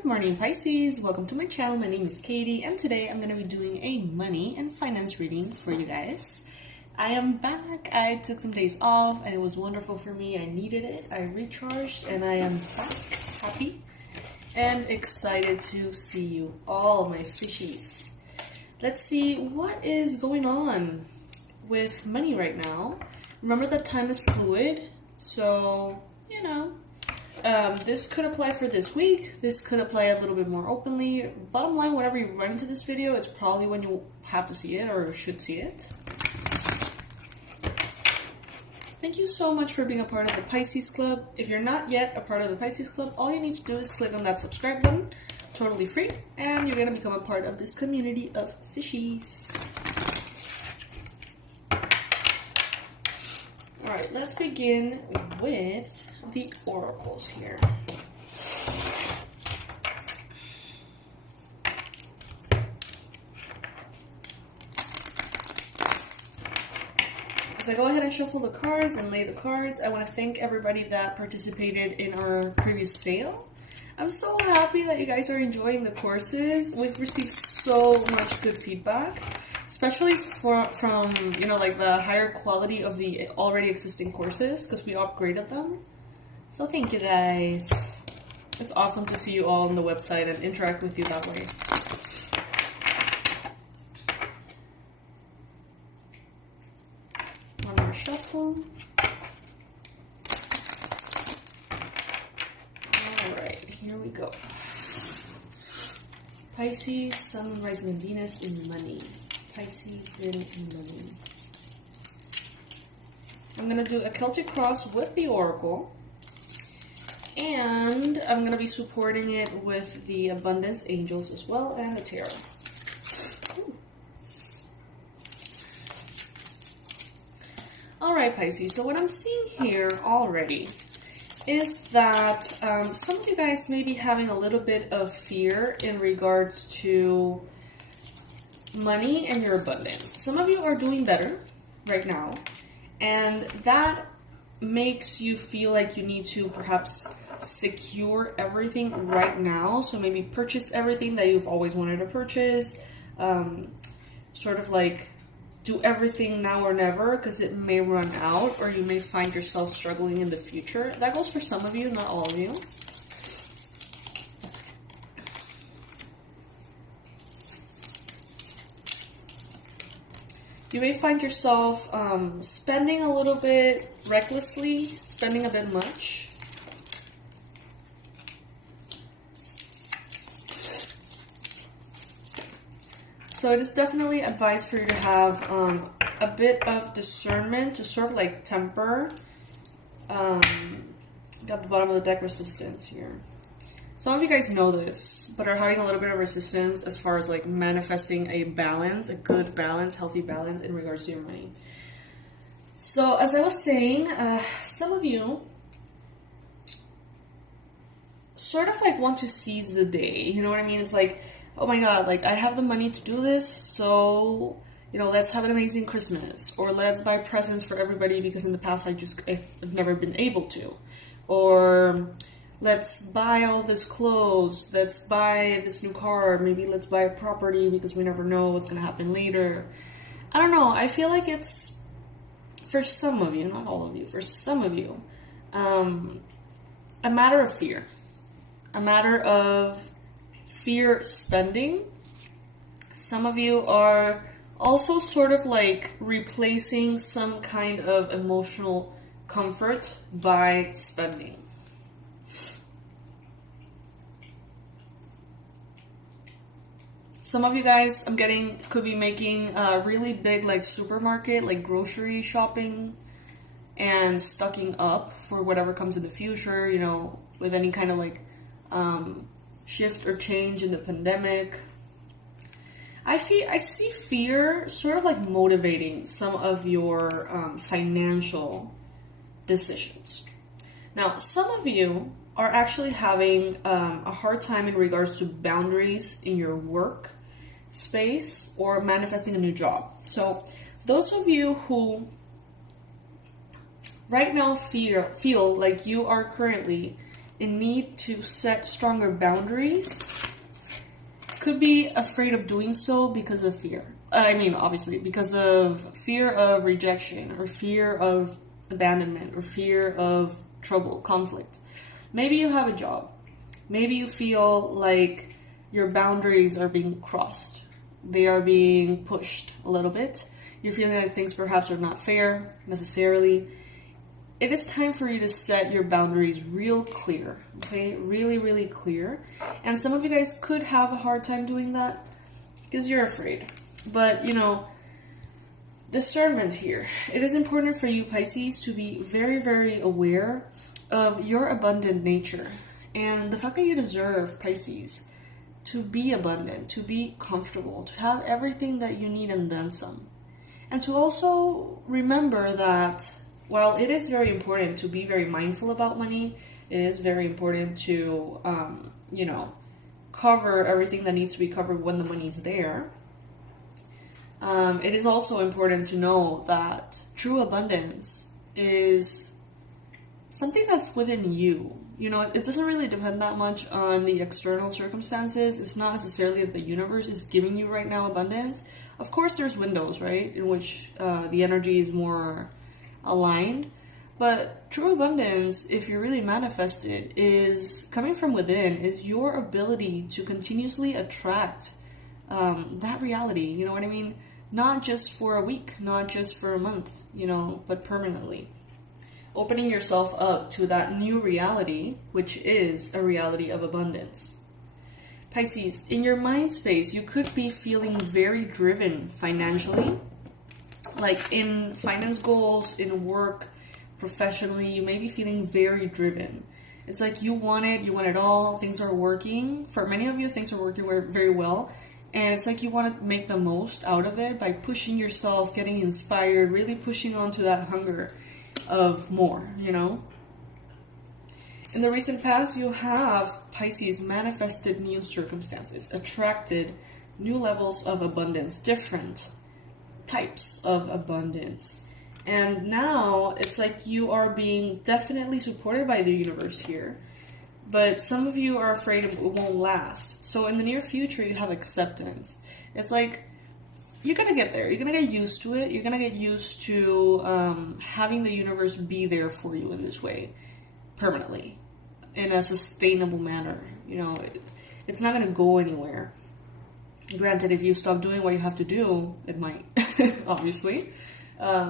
Good morning, Pisces. Welcome to my channel. My name is Katie, and today I'm going to be doing a money and finance reading for you guys. I am back. I took some days off, and it was wonderful for me. I needed it. I recharged, and I am back, happy and excited to see you all, my fishies. Let's see what is going on with money right now. Remember that time is fluid, so, you know, this could apply for this week. This could apply a little bit more openly. Bottom line, whenever you run into this video, it's probably when you have to see it or should see it. Thank you so much for being a part of the Pisces Club. If you're not yet a part of the Pisces Club, all you need to do is click on that subscribe button, totally free, and you're going to become a part of this community of fishies. Alright, let's begin with the oracles here. As I go ahead and shuffle the cards and lay the cards, I want to thank everybody that participated in our previous sale. I'm so happy that you guys are enjoying the courses. We've received so much good feedback, especially from you know, like the higher quality of the already existing courses, because we upgraded them. So thank you guys. It's awesome to see you all on the website and interact with you that way. One more shuffle. Alright, here we go. Pisces, Sun, Rising, and Venus in money. Pisces in money. I'm going to do a Celtic cross with the oracle. And I'm going to be supporting it with the abundance angels as well and the tarot. Alright, Pisces, so what I'm seeing here already is that some of you guys may be having a little bit of fear in regards to money and your abundance. Some of you are doing better right now, and that makes you feel like you need to perhaps secure everything right now. So maybe purchase everything that you've always wanted to purchase, sort of like do everything now or never, because it may run out, or you may find yourself struggling in the future. That goes for some of you, not all of you. You may find yourself spending a little bit recklessly, spending a bit much. So it is definitely advised for you to have a bit of discernment to sort of like temper. Got the bottom of the deck, resistance here. Some of you guys know this, but are having a little bit of resistance as far as like manifesting a balance, a good balance, healthy balance in regards to your money. So as I was saying, some of you sort of like want to seize the day. You know what I mean? It's like, oh my God, like I have the money to do this, so, you know, let's have an amazing Christmas, or let's buy presents for everybody because in the past I've never been able to, or let's buy all this clothes, let's buy this new car, maybe let's buy a property because we never know what's going to happen later. I don't know, I feel like it's, for some of you, not all of you, for some of you, a matter of fear. A matter of fear spending. Some of you are also sort of like replacing some kind of emotional comfort by spending. Some of you guys, I'm getting, could be making a really big like supermarket, like grocery shopping and stocking up for whatever comes in the future, you know, with any kind of like shift or change in the pandemic. I see fear sort of like motivating some of your financial decisions. Now, some of you are actually having a hard time in regards to boundaries in your work space or manifesting a new job. So those of you who right now feel like you are currently in need to set stronger boundaries. Could be afraid of doing so because of fear. I mean, obviously, because of fear of rejection, or fear of abandonment, or fear of trouble, conflict. Maybe you have a job. Maybe you feel like your boundaries are being crossed. They are being pushed a little bit. You're feeling like things perhaps are not fair, necessarily. It is time for you to set your boundaries real clear, okay? Really, really clear. And some of you guys could have a hard time doing that because you're afraid. But, you know, discernment here. It is important for you, Pisces, to be very, very aware of your abundant nature and the fact that you deserve, Pisces, to be abundant, to be comfortable, to have everything that you need and then some. And to also remember that while it is very important to be very mindful about money, it is very important to, you know, cover everything that needs to be covered when the money is there. It is also important to know that true abundance is something that's within you. You know, it doesn't really depend that much on the external circumstances. It's not necessarily that the universe is giving you right now abundance. Of course, there's windows, right, in which the energy is more aligned. But true abundance, if you really manifest it, is coming from within, is your ability to continuously attract that reality. You know what I mean? Not just for a week, not just for a month, you know, but permanently. Opening yourself up to that new reality, which is a reality of abundance. Pisces, in your mind space, you could be feeling very driven financially, like in finance goals, in work, professionally. You may be feeling very driven. It's like you want it all, things are working. For many of you, things are working very well. And it's like you want to make the most out of it by pushing yourself, getting inspired, really pushing onto that hunger of more, you know. In the recent past, you have, Pisces, manifested new circumstances, attracted new levels of abundance, different types of abundance. And now it's like you are being definitely supported by the universe here. But some of you are afraid it won't last. So in the near future, you have acceptance. It's like, you're going to get there. You're going to get used to it. You're going to get used to having the universe be there for you in this way, permanently, in a sustainable manner. You know, it's not going to go anywhere. Granted, if you stop doing what you have to do, it might, obviously,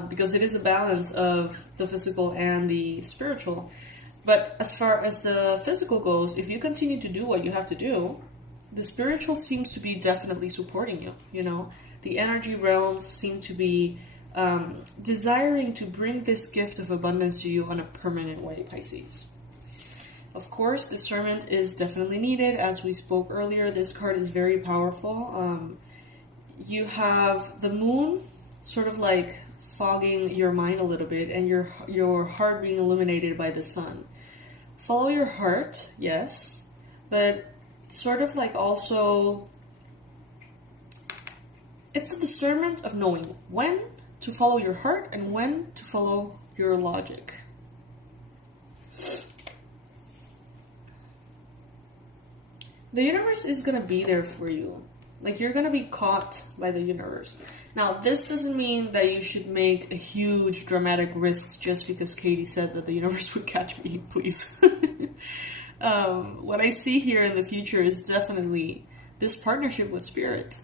because it is a balance of the physical and the spiritual. But as far as the physical goes, if you continue to do what you have to do, the spiritual seems to be definitely supporting you, you know. The energy realms seem to be desiring to bring this gift of abundance to you on a permanent way, Pisces. Of course, discernment is definitely needed. As we spoke earlier, this card is very powerful. You have the moon sort of like fogging your mind a little bit, and your heart being illuminated by the sun. Follow your heart, yes, but sort of like also, it's the discernment of knowing when to follow your heart and when to follow your logic. The universe is going to be there for you. Like, you're going to be caught by the universe. Now, this doesn't mean that you should make a huge dramatic risks just because Katie said that the universe would catch me, please. What I see here in the future is definitely this partnership with spirit.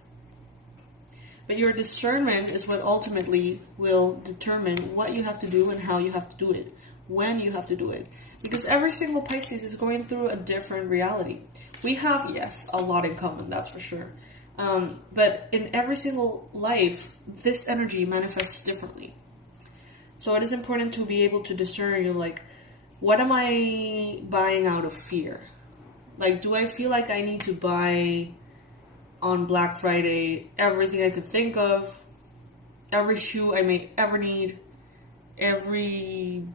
But your discernment is what ultimately will determine what you have to do and how you have to do it, when you have to do it. Because every single Pisces is going through a different reality. We have, yes, a lot in common, that's for sure. But in every single life, this energy manifests differently. So it is important to be able to discern, you know, like, what am I buying out of fear? Like, do I feel like I need to buy on Black Friday everything I could think of, every shoe I may ever need, every,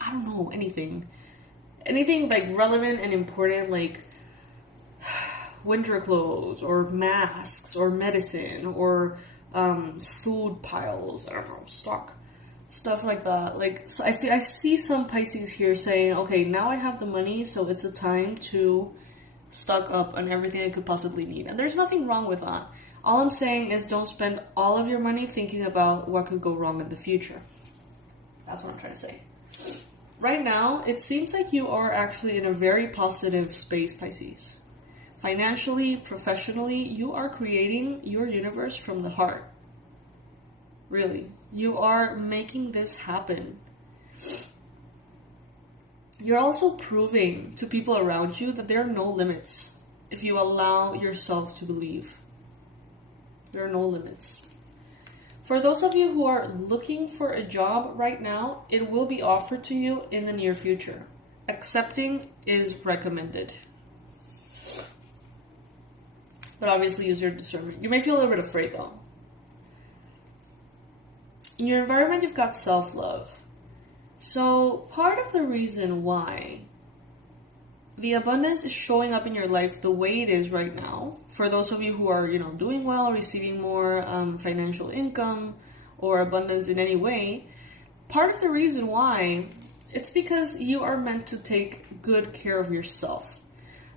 I don't know, anything like relevant and important, like winter clothes or masks or medicine or food piles, I don't know, stock. Stuff like that. Like, so I see some Pisces here saying, okay, now I have the money, so it's a time to stock up on everything I could possibly need. And there's nothing wrong with that. All I'm saying is don't spend all of your money thinking about what could go wrong in the future. That's what I'm trying to say. Right now, it seems like you are actually in a very positive space, Pisces. Financially, professionally, you are creating your universe from the heart. Really. You are making this happen. You're also proving to people around you that there are no limits if you allow yourself to believe. There are no limits. For those of you who are looking for a job right now, it will be offered to you in the near future. Accepting is recommended. But obviously use your discernment. You may feel a little bit afraid though. In your environment, you've got self-love. So part of the reason why the abundance is showing up in your life the way it is right now, for those of you who are, doing well, receiving more financial income or abundance in any way, part of the reason why, it's because you are meant to take good care of yourself.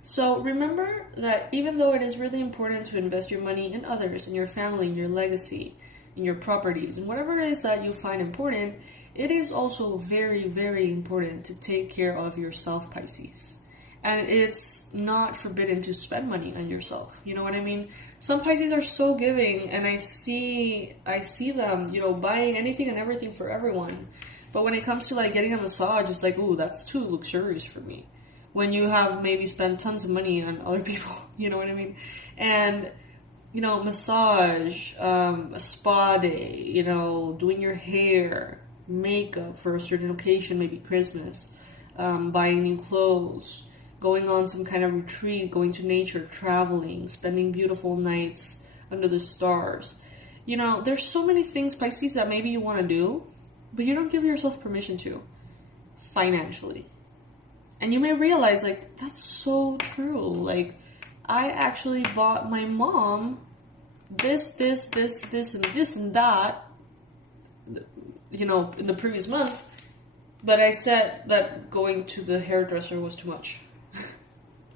So remember that even though it is really important to invest your money in others, in your family, in your legacy, in your properties, and whatever it is that you find important, it is also very, very important to take care of yourself, Pisces. And it's not forbidden to spend money on yourself. You know what I mean? Some Pisces are so giving, and I see them, buying anything and everything for everyone. But when it comes to like getting a massage, it's like, ooh, that's too luxurious for me. When you have maybe spent tons of money on other people, you know what I mean? And massage, a spa day, doing your hair, makeup for a certain occasion, maybe Christmas, buying new clothes, going on some kind of retreat, going to nature, traveling, spending beautiful nights under the stars. There's so many things, Pisces, that maybe you want to do, but you don't give yourself permission to, financially. And you may realize, like, that's so true. Like, I actually bought my mom this, and that, in the previous month. But I said that going to the hairdresser was too much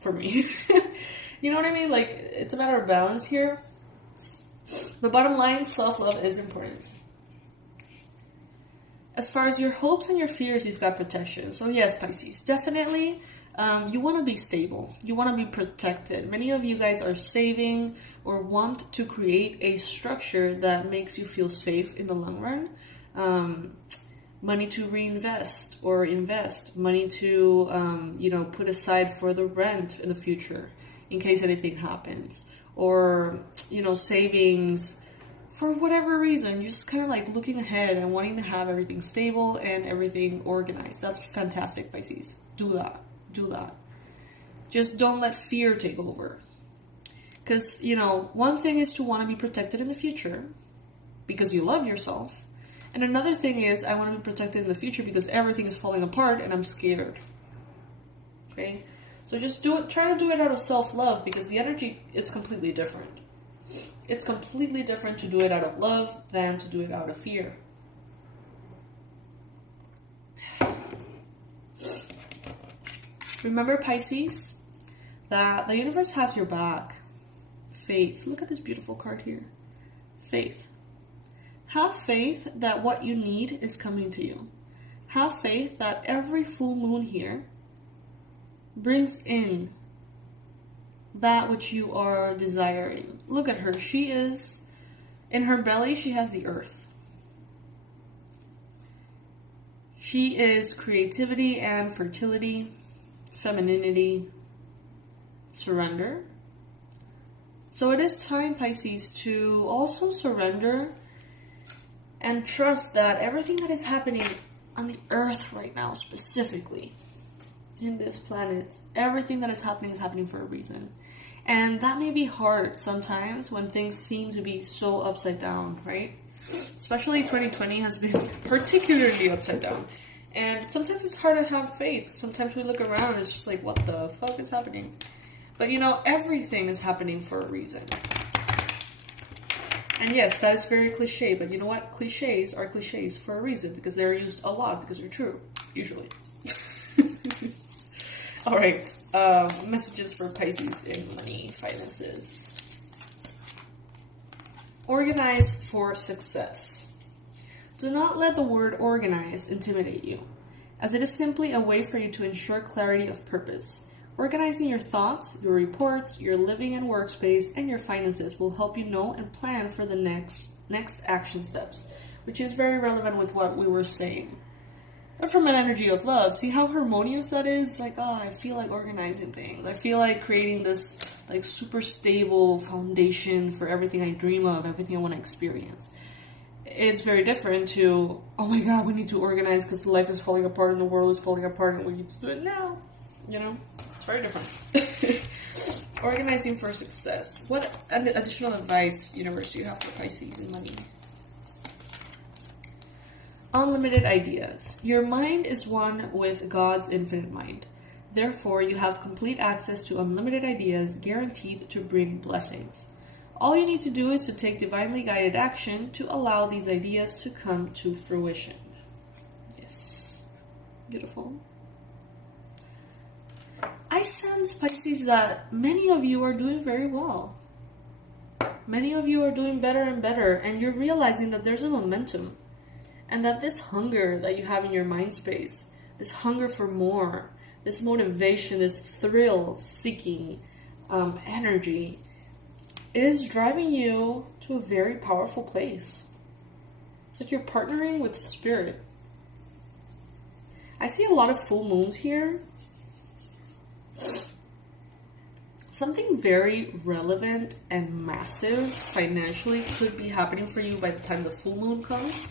for me. You know what I mean? Like, it's a matter of balance here. The bottom line, self-love is important. As far as your hopes and your fears, you've got protection. So yes, Pisces, definitely. You want to be stable. You want to be protected. Many of you guys are saving or want to create a structure that makes you feel safe in the long run. Money to reinvest or invest. Money to, put aside for the rent in the future in case anything happens. Or, savings for whatever reason. You're just kind of like looking ahead and wanting to have everything stable and everything organized. That's fantastic, Pisces. Do that. Just don't let fear take over. Because, one thing is to want to be protected in the future because you love yourself. And another thing is I want to be protected in the future because everything is falling apart and I'm scared. Okay? So just try to do it out of self-love because the energy, it's completely different. It's completely different to do it out of love than to do it out of fear. Remember, Pisces, that the universe has your back. Faith. Look at this beautiful card here. Faith. Have faith that what you need is coming to you. Have faith that every full moon here brings in that which you are desiring. Look at her. She is, in her belly, she has the earth. She is creativity and fertility, femininity, surrender. So it is time, Pisces, to also surrender and trust that everything that is happening on the earth right now, specifically in this planet, everything that is happening for a reason. And that may be hard sometimes when things seem to be so upside down, right? Especially 2020 has been particularly upside down. And sometimes it's hard to have faith. Sometimes we look around and it's just like, what the fuck is happening? But everything is happening for a reason. And yes, that is very cliche, but you know what? Cliches are cliches for a reason, because they're used a lot because they're true, usually. Alright, messages for Pisces in money, finances. Organize for success. Do not let the word organize intimidate you, as it is simply a way for you to ensure clarity of purpose. Organizing your thoughts, your reports, your living and workspace, and your finances will help you know and plan for the next action steps, which is very relevant with what we were saying. But from an energy of love, see how harmonious that is? Like, oh, I feel like organizing things. I feel like creating this like super stable foundation for everything I dream of, everything I want to experience. It's very different to, oh my god, we need to organize because life is falling apart and the world is falling apart and we need to do it now. You know? It's very different. Organizing for success. What additional advice, universe, do you have for Pisces and money? Unlimited ideas. Your mind is one with God's infinite mind. Therefore, you have complete access to unlimited ideas guaranteed to bring blessings. All you need to do is to take divinely guided action to allow these ideas to come to fruition. Yes. Beautiful. I sense, Pisces, that many of you are doing very well. Many of you are doing better and better, and you're realizing that there's a momentum. And that this hunger that you have in your mind space, this hunger for more, this motivation, this thrill-seeking energy, is driving you to a very powerful place. It's like you're partnering with spirit. I see a lot of full moons here. Something very relevant and massive financially could be happening for you by the time the full moon comes.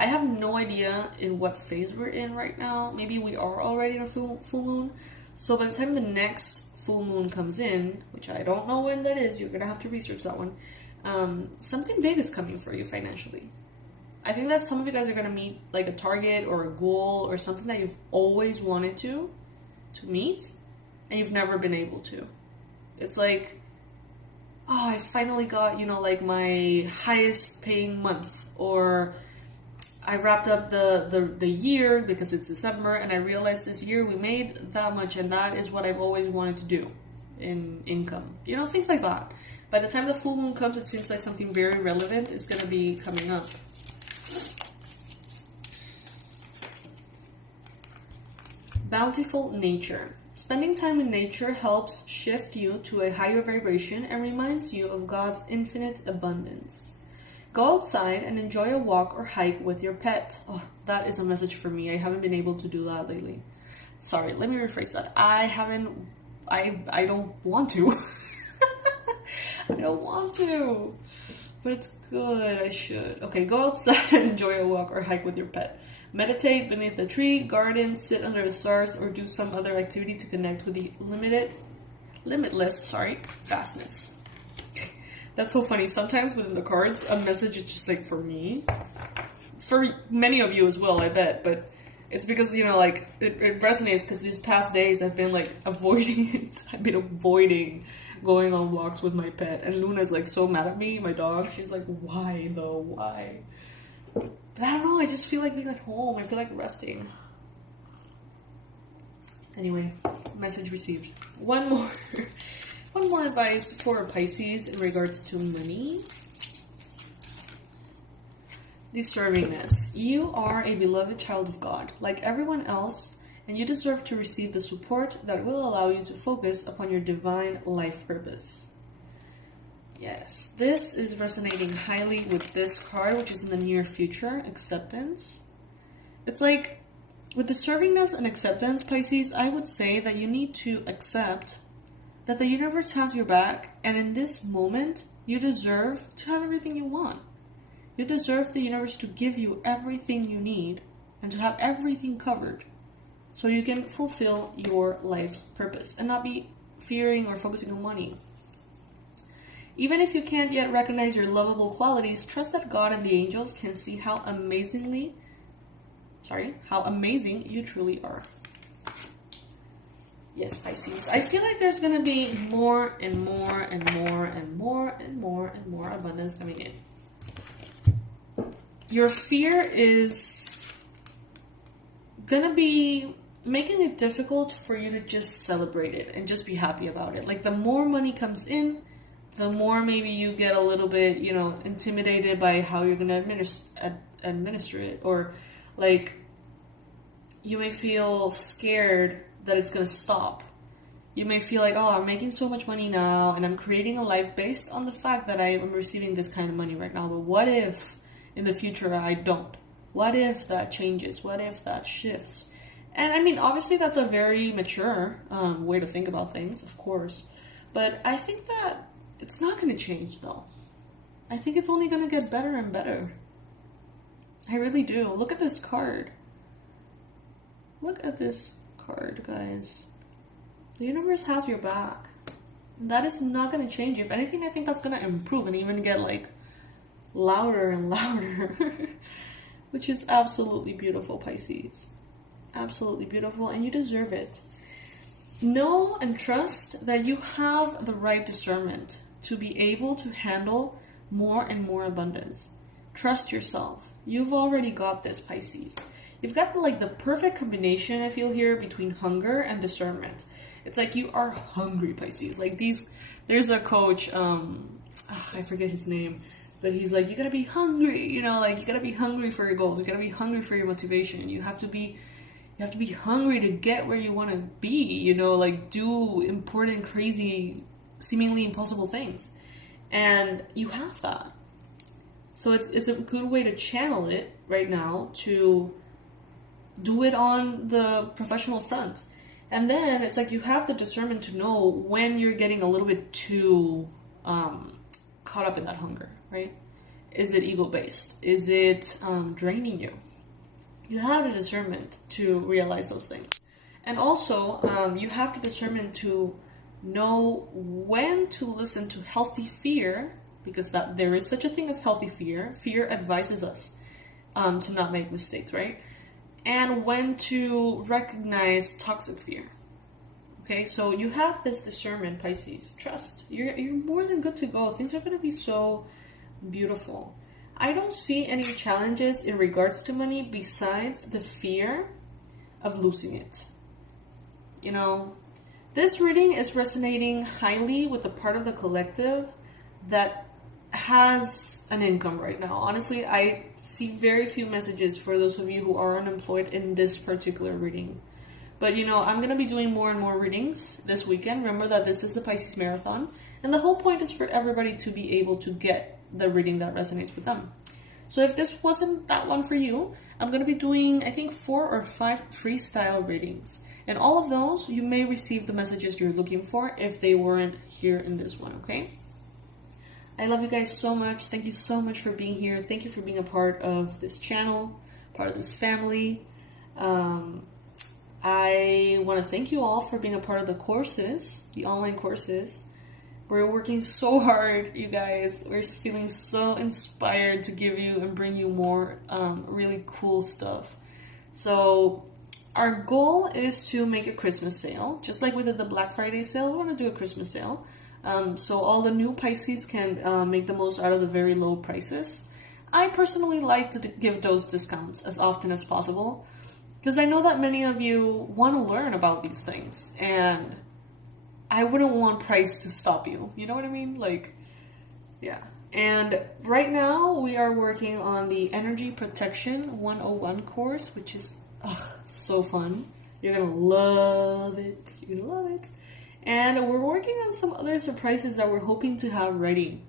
I have no idea in what phase we're in right now. Maybe we are already in a full moon. So by the time the next full moon comes in, which I don't know when that is, you're going to have to research that one, something big is coming for you financially. I think that some of you guys are going to meet like a target or a goal or something that you've always wanted to meet and you've never been able to. It's like, oh, I finally got, like my highest paying month, or I wrapped up the year because it's December and I realized this year we made that much and that is what I've always wanted to do in income. Things like that. By the time the full moon comes, it seems like something very relevant is going to be coming up. Bountiful nature. Spending time in nature helps shift you to a higher vibration and reminds you of God's infinite abundance. Go outside and enjoy a walk or hike with your pet. Oh, that is a message for me. I haven't been able to do that lately. Sorry, let me rephrase that. I don't want to. I don't want to. But it's good. I should. Okay, go outside and enjoy a walk or hike with your pet. Meditate beneath a tree, garden, sit under the stars, or do some other activity to connect with the limitless vastness. That's so funny. Sometimes within the cards, a message is just like for me. For many of you as well, I bet. But it's because, it resonates because these past days I've been like avoiding it. I've been avoiding going on walks with my pet. And Luna's like so mad at me, my dog. She's like, why though? Why? But I don't know, I just feel like being at home. I feel like resting. Anyway, message received. One more advice for Pisces in regards to money. Deservingness. You are a beloved child of God, like everyone else, and you deserve to receive the support that will allow you to focus upon your divine life purpose. Yes, this is resonating highly with this card, which is in the near future, acceptance. It's like, with deservingness and acceptance, Pisces, I would say that you need to accept that the universe has your back, and in this moment, you deserve to have everything you want. You deserve the universe to give you everything you need, and to have everything covered, so you can fulfill your life's purpose, and not be fearing or focusing on money. Even if you can't yet recognize your lovable qualities, trust that God and the angels can see how amazing you truly are. Yes, Pisces. I feel like there's going to be more and more and more and more and more and more abundance coming in. your fear is gonna be making it difficult for you to just celebrate it and just be happy about it. Like, the more money comes in, the more maybe you get a little bit, you know, intimidated by how you're gonna administer it, or like you may feel scared that it's gonna stop. You may feel like, oh, I'm making so much money now and I'm creating a life based on the fact that I am receiving this kind of money right now. But what if in the future I don't? What if that changes? What if that shifts? And I mean, obviously that's a very mature way to think about things, of course. But I think that it's not going to change, though. I think it's only going to get better and better. I really do. Look at this card. Look at this card, guys. The universe has your back. That is not going to change. If anything, I think that's going to improve and even get, like, louder and louder. Which is absolutely beautiful, Pisces. Absolutely beautiful, and you deserve it. Know and trust that you have the right discernment to be able to handle more and more abundance. Trust yourself. You've already got this, Pisces. You've got the perfect combination, I feel here, between hunger and discernment. It's like you are hungry, Pisces. Like there's a coach, I forget his name, but he's like, you gotta be hungry, you know, like you gotta be hungry for your goals. You gotta be hungry for your motivation. You have to be hungry to get where you want to be, you know, like do important, crazy, seemingly impossible things. And you have that. So it's a good way to channel it right now, to do it on the professional front. And then it's like you have the discernment to know when you're getting a little bit too caught up in that hunger, right? Is it ego-based? Is it draining you? You have the discernment to realize those things. And also, you have the discernment to know when to listen to healthy fear, because that there is such a thing as healthy fear. Fear advises us to not make mistakes, right? And when to recognize toxic fear. Okay, so you have this discernment, Pisces. Trust. You're more than good to go. Things are going to be so beautiful. I don't see any challenges in regards to money besides the fear of losing it. You know, this reading is resonating highly with the part of the collective that has an income right now. Honestly, I see very few messages for those of you who are unemployed in this particular reading. But, you know, I'm going to be doing more and more readings this weekend. Remember that this is a Pisces marathon. And the whole point is for everybody to be able to get the reading that resonates with them. So if this wasn't that one for you, I'm going to be doing, I think, 4 or 5 freestyle readings. And all of those, you may receive the messages you're looking for if they weren't here in this one, okay? I love you guys so much. Thank you so much for being here. Thank you for being a part of this channel, part of this family. I want to thank you all for being a part of the courses, the online courses. We're working so hard, you guys. We're feeling so inspired to give you and bring you more really cool stuff. So our goal is to make a Christmas sale. Just like we did the Black Friday sale, we want to do a Christmas sale. So all the new Pisces can make the most out of the very low prices. I personally like to give those discounts as often as possible, because I know that many of you want to learn about these things, and I wouldn't want price to stop you. You know what I mean? Like, yeah. And right now we are working on the Energy Protection 101 course, which is so fun. You're going to love it. You're going to love it. And we're working on some other surprises that we're hoping to have ready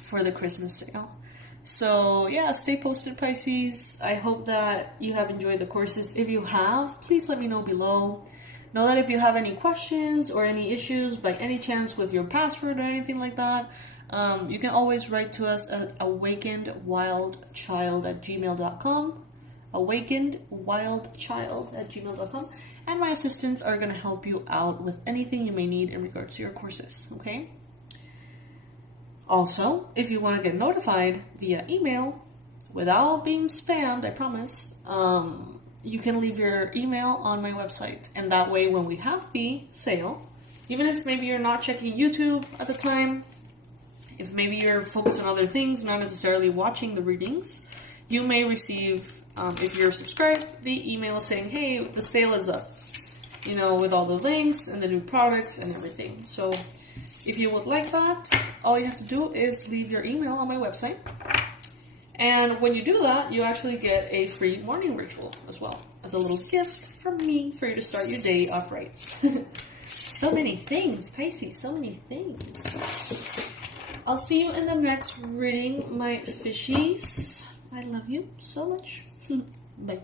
for the Christmas sale. So yeah, stay posted, Pisces. I hope that you have enjoyed the courses. If you have, please let me know below. Know that if you have any questions or any issues by any chance with your password or anything like that, you can always write to us at awakenedwildchild@gmail.com. awakenedwildchild@gmail.com. And my assistants are going to help you out with anything you may need in regards to your courses, okay? Also, if you want to get notified via email, without being spammed, I promise, you can leave your email on my website. And that way, when we have the sale, even if maybe you're not checking YouTube at the time, if maybe you're focused on other things, not necessarily watching the readings, you may receive, if you're subscribed, the email saying, hey, the sale is up, you know, with all the links and the new products and everything. So if you would like that, all you have to do is leave your email on my website. And when you do that, you actually get a free morning ritual as well, as a little gift from me for you to start your day off right. So many things, Pisces, so many things. I'll see you in the next reading, my fishies. I love you so much. Bye.